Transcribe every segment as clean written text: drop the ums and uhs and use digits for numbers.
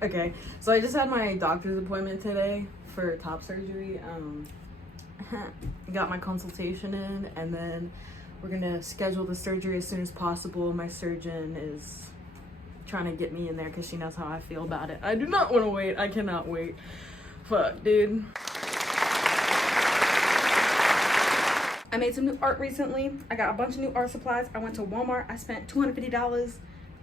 Okay, so I just had my doctor's appointment today for top surgery. Got my consultation in, and then we're gonna schedule the surgery as soon as possible. My surgeon is trying to get me in there because she knows how I feel about it. I do not want to wait. I cannot wait. Fuck, dude. I made some new art recently. I got a bunch of new art supplies. I went to Walmart. I spent $250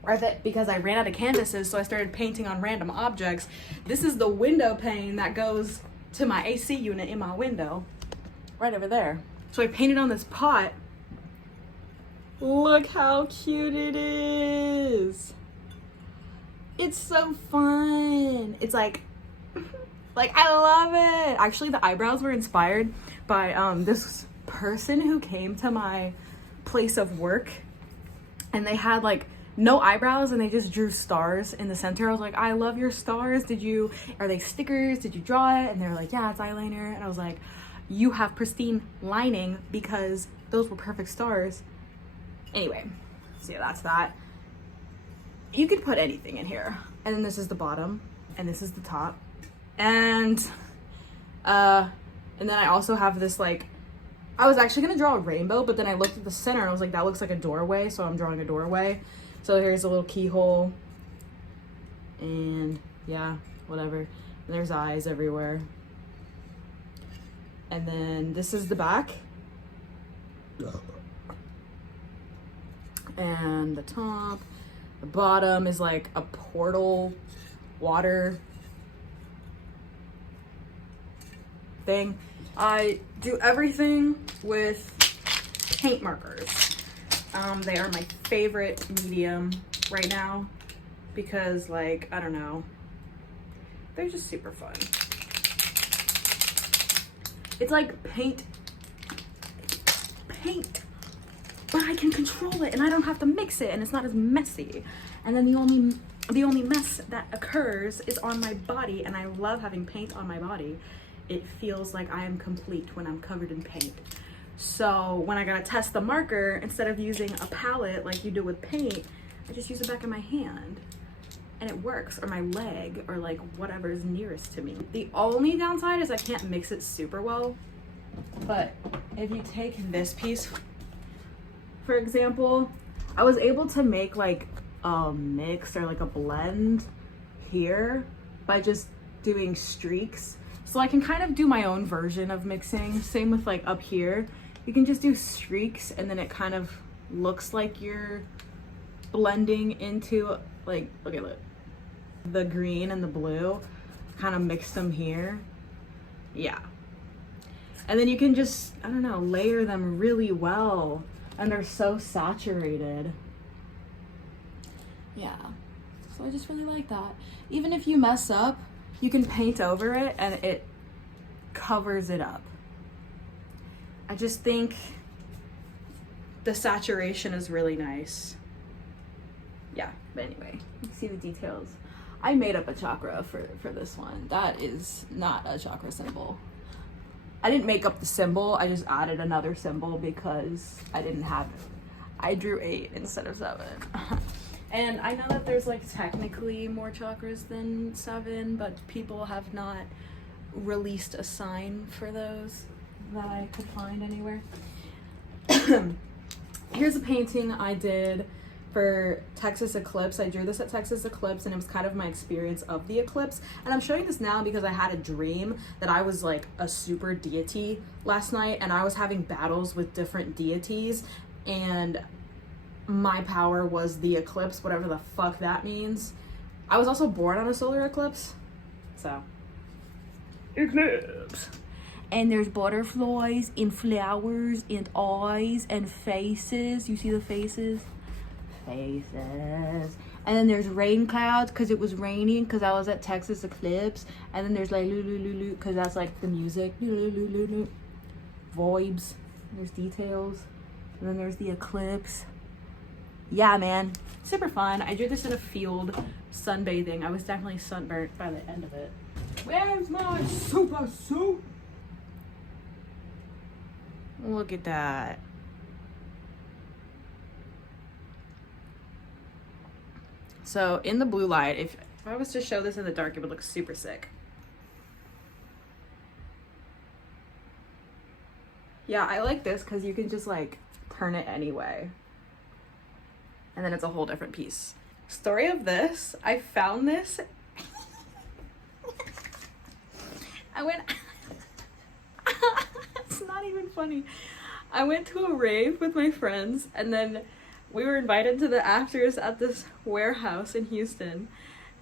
worth it because I ran out of canvases, so I started painting on random objects. This is the window pane that goes to my AC unit in my window. Right over there. So I painted on this pot. Look how cute it is. It's so fun. It's like I love it. Actually, the eyebrows were inspired by this person who came to my place of work, and they had like no eyebrows and they just drew stars in the center. I was like, I love your stars. Are they stickers? Did you draw it? And they're like, yeah, it's eyeliner. And I was like, you have pristine lining because those were perfect stars. Anyway, so yeah, that's that. You could put anything in here. And then this is the bottom, and this is the top. And then I also have this, like, I was actually gonna draw a rainbow, but then I looked at the center and I was like, that looks like a doorway, so I'm drawing a doorway. So here's a little keyhole, and yeah, whatever. And there's eyes everywhere. And then this is the back. And the top. The bottom is like a portal water thing. I do everything with paint markers. They are my favorite medium right now because, like, I don't know, they're just super fun. It's like paint, but I can control it and I don't have to mix it and it's not as messy. And then the only mess that occurs is on my body, and I love having paint on my body. It feels like I am complete when I'm covered in paint. So when I gotta test the marker, instead of using a palette like you do with paint, I just use the back of my hand and it works, or my leg, or like whatever is nearest to me. The only downside is I can't mix it super well, but if you take this piece, for example, I was able to make like a mix or like a blend here by just doing streaks. So I can kind of do my own version of mixing. Same with like up here. You can just do streaks and then it kind of looks like you're blending into, like, look at it. The green and the blue, kind of mix them here. Yeah. And then you can just, I don't know, layer them really well. And they're so saturated. Yeah. So I just really like that. Even if you mess up, you can paint over it and it covers it up. I just think the saturation is really nice. Yeah, but anyway, you can see the details. I made up a chakra for this one. That is not a chakra symbol. I didn't make up the symbol, I just added another symbol because I didn't have it. I drew 8 instead of 7. And I know that there's like technically more chakras than 7, but people have not released a sign for those that I could find anywhere. Here's a painting I did for Texas Eclipse. I drew this at Texas Eclipse and it was kind of my experience of the eclipse. And I'm showing this now because I had a dream that I was like a super deity last night and I was having battles with different deities, and my power was the eclipse, whatever the fuck that means. I was also born on a solar eclipse, so eclipse. And there's butterflies and flowers and eyes and faces. You see the faces? Faces. And then there's rain clouds because it was raining because I was at Texas Eclipse. And then there's like loo because that's like the music. Vibes. There's details. And then there's the eclipse. Yeah, man, super fun. I drew this in a field sunbathing. I was definitely sunburnt by the end of it. Where's my super suit? Look at that. So in the blue light, if If I was to show this in the dark, it would look super sick. Yeah, I like this because you can just like turn it anyway. And then it's a whole different piece. Story of this, I found this. I went, it's not even funny. I went to a rave with my friends, and then we were invited to the afters at this warehouse in Houston.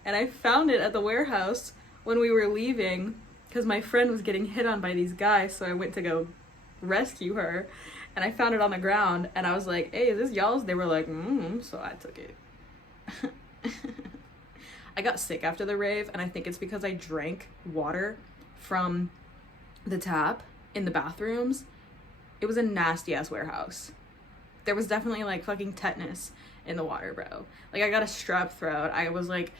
And I found it at the warehouse when we were leaving because my friend was getting hit on by these guys, so I went to go rescue her. And I found it on the ground, and I was like, hey, is this y'all's? They were like, so I took it. I got sick after the rave, and I think it's because I drank water from the tap in the bathrooms. It was a nasty ass warehouse. There was definitely like fucking tetanus in the water, bro. Like I got a strep throat. I was like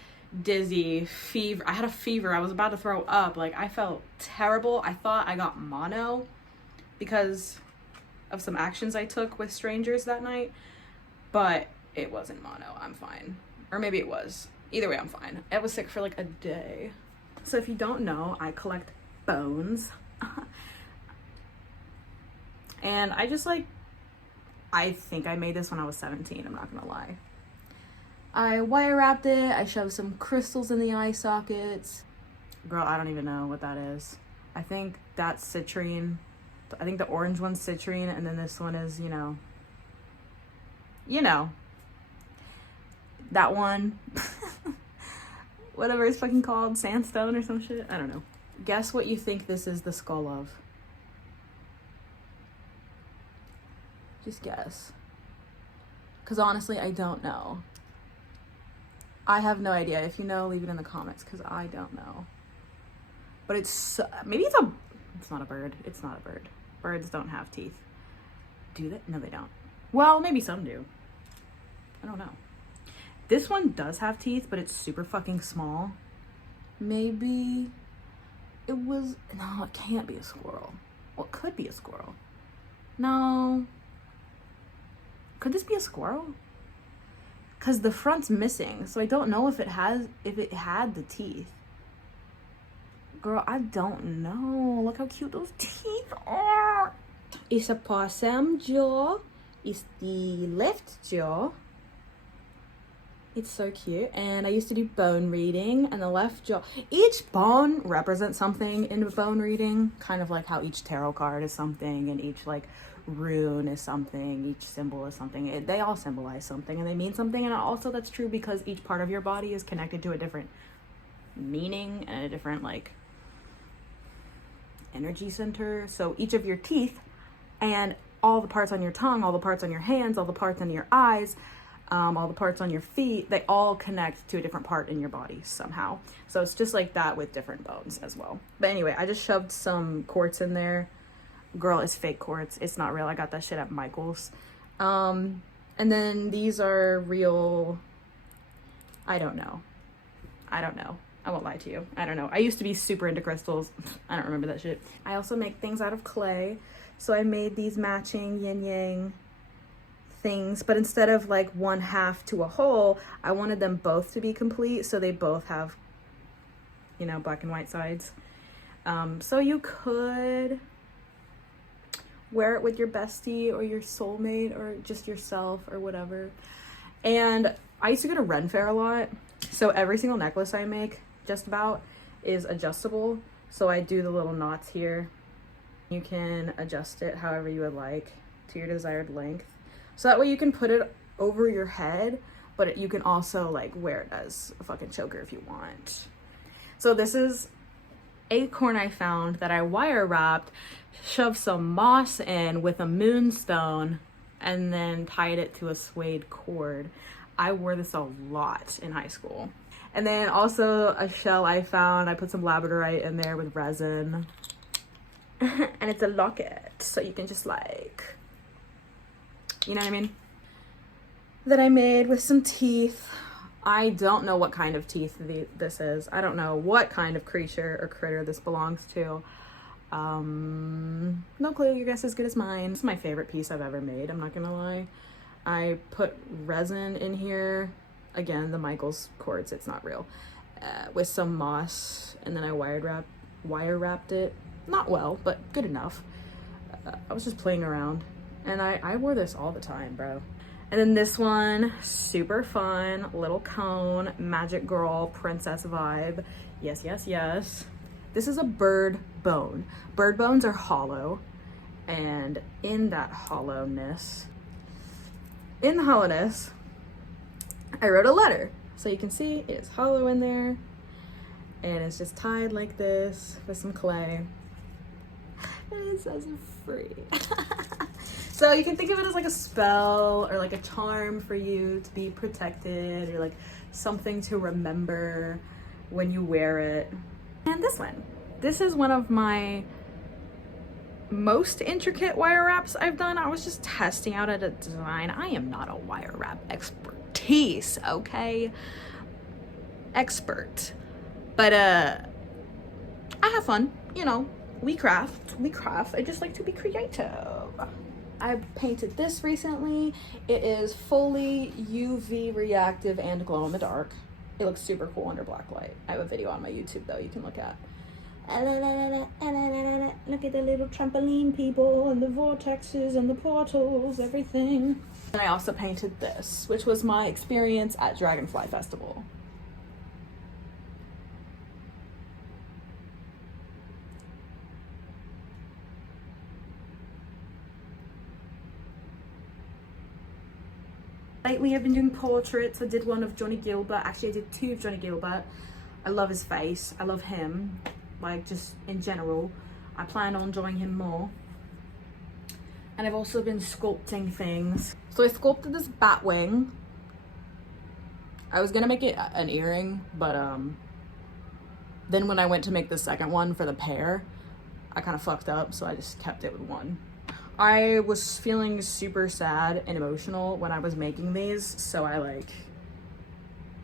dizzy, fever. I had a fever. I was about to throw up. Like I felt terrible. I thought I got mono because of some actions I took with strangers that night, but it wasn't mono. I'm fine. Or maybe it was. Either way, I'm fine. I was sick for like a day. So if you don't know, I collect bones. And I just like, I think I made this when I was 17, I'm not gonna lie. I wire wrapped it, I shoved some crystals in the eye sockets. Girl, I don't even know what that is. I think that's citrine. I think the orange one's citrine, and then this one is, you know, that one. Whatever it's fucking called, sandstone or some shit. I don't know. Guess what you think this is the skull of? Just guess. Because honestly, I don't know. I have no idea. If you know, leave it in the comments, because I don't know. But it's, maybe it's not a bird. It's not a bird. Birds don't have teeth. Do they? No, they don't. Well, maybe some do. I don't know. This one does have teeth, but it's super fucking small. Maybe it was, no, it can't be a squirrel. Well, it could be a squirrel. No. Could this be a squirrel? Because the front's missing, so I don't know if it had the teeth. Girl, I don't know. Look how cute those teeth are. It's a possum jaw. It's the left jaw. It's so cute. And I used to do bone reading, and the left jaw. Each bone represents something in bone reading, kind of like how each tarot card is something, and each like rune is something, each symbol is something. They all symbolize something, and they mean something. And also that's true because each part of your body is connected to a different meaning and a different like energy center. So each of your teeth and all the parts on your tongue, all the parts on your hands, all the parts on your eyes, all the parts on your feet, they all connect to a different part in your body somehow. So it's just like that with different bones as well. But anyway, I just shoved some quartz in there. Girl, it's fake quartz. It's not real. I got that shit at Michael's. And then these are real. I don't know. I won't lie to you. I don't know. I used to be super into crystals. I don't remember that shit. I also make things out of clay. So I made these matching yin yang things, but instead of like one half to a whole, I wanted them both to be complete, so they both have, you know, black and white sides. So you could wear it with your bestie or your soulmate or just yourself or whatever. And I used to go to Ren Fair a lot, so every single necklace I make just about is adjustable. So I do the little knots here. You can adjust it however you would like to your desired length. So that way you can put it over your head, but you can also like wear it as a fucking choker if you want. So this is acorn I found that I wire wrapped, shoved some moss in with a moonstone, and then tied it to a suede cord. I wore this a lot in high school. And then also a shell I found, I put some labradorite in there with resin. And it's a locket, so you can just like, you know what I mean? That I made with some teeth. I don't know what kind of teeth this is. I don't know what kind of creature or critter this belongs to. No clue. Your guess is as good as mine. It's my favorite piece I've ever made, I'm not gonna lie. I put resin in here. Again, the Michaels quartz, it's not real. with some moss, and then I wire wrapped it. Not well, but good enough. I was just playing around, and I wore this all the time, bro. And then this one, super fun, little cone, magic girl, princess vibe. Yes, yes, yes. This is a bird bone. Bird bones are hollow, and in the hollowness, I wrote a letter. So you can see it's hollow in there, and it's just tied like this with some clay. And it says free. So you can think of it as like a spell or like a charm for you to be protected, or like something to remember when you wear it. And this is one of my most intricate wire wraps I've done. I was just testing out a design. I am not a wire wrap expertise, okay? Expert. But I have fun, you know. We craft. I just like to be creative. I painted this recently. It is fully UV reactive and glow in the dark. It looks super cool under black light. I have a video on my YouTube though you can look at. Look at the little trampoline people and the vortexes and the portals, everything. And I also painted this, which was my experience at Dragonfly Festival. Lately I've been doing portraits. I did one of Johnny Gilbert. Actually I did 2 of Johnny Gilbert. I love his face. I love him. Like just in general. I plan on drawing him more. And I've also been sculpting things. So I sculpted this bat wing. I was gonna make it an earring, but then when I went to make the second one for the pair, I kind of fucked up, so I just kept it with one. I was feeling super sad and emotional when I was making these, so I like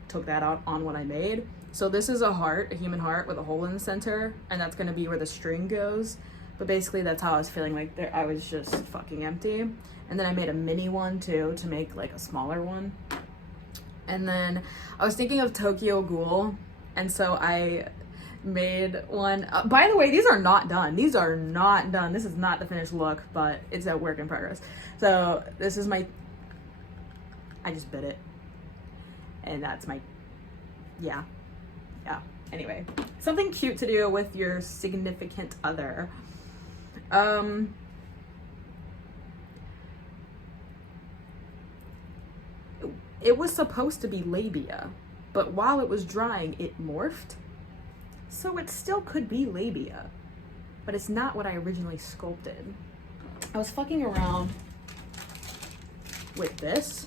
took that out on what I made. So this is a heart, a human heart with a hole in the center, and that's gonna be where the string goes. But basically that's how I was feeling, like there, I was just fucking empty. And then I made a mini one too to make like a smaller one. And then I was thinking of Tokyo Ghoul, and so I made one. By the way, these are not done. These are not done. This is not the finished look, but it's a work in progress. So this is my, I just bit it. And that's my, yeah. Anyway, something cute to do with your significant other. It was supposed to be labia, but while it was drying, it morphed. So it still could be labia, but it's not what I originally sculpted. I was fucking around with this,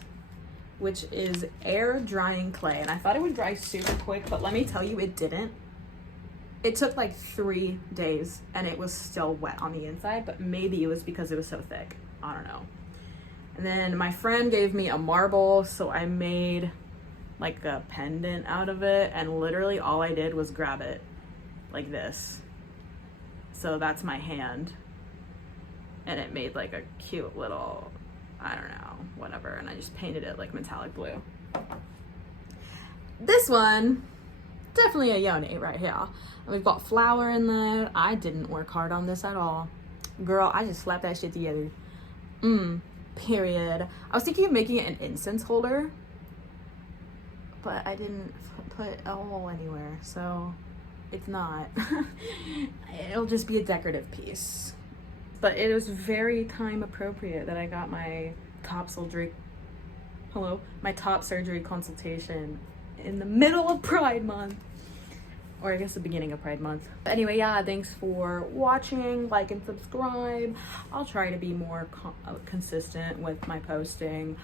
which is air drying clay, and I thought it would dry super quick, but let me tell you, it didn't. It took like 3 days and it was still wet on the inside, but maybe it was because it was so thick. I don't know. And then my friend gave me a marble, so I made like a pendant out of it, and literally all I did was grab it like this. So that's my hand, and it made like a cute little, I don't know, whatever, and I just painted it like metallic blue. This one, definitely a yoni right here. And we've got flour in there. I didn't work hard on this at all. Girl, I just slapped that shit together. Period. I was thinking of making it an incense holder, but I didn't put a hole anywhere, so it's not. It'll just be a decorative piece. But it was very time appropriate that I got my top surgery consultation in the middle of Pride Month. Or I guess the beginning of Pride Month. Anyway, yeah, thanks for watching. Like and subscribe. I'll try to be more consistent with my posting.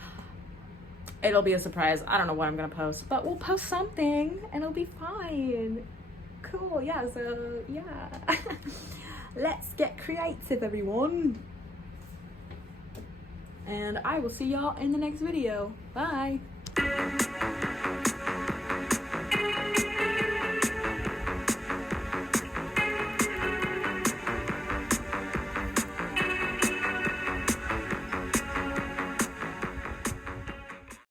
It'll be a surprise. I don't know what I'm gonna post, but we'll post something and it'll be fine. Cool, yeah, so yeah. Let's get creative, everyone. And I will see y'all in the next video. Bye.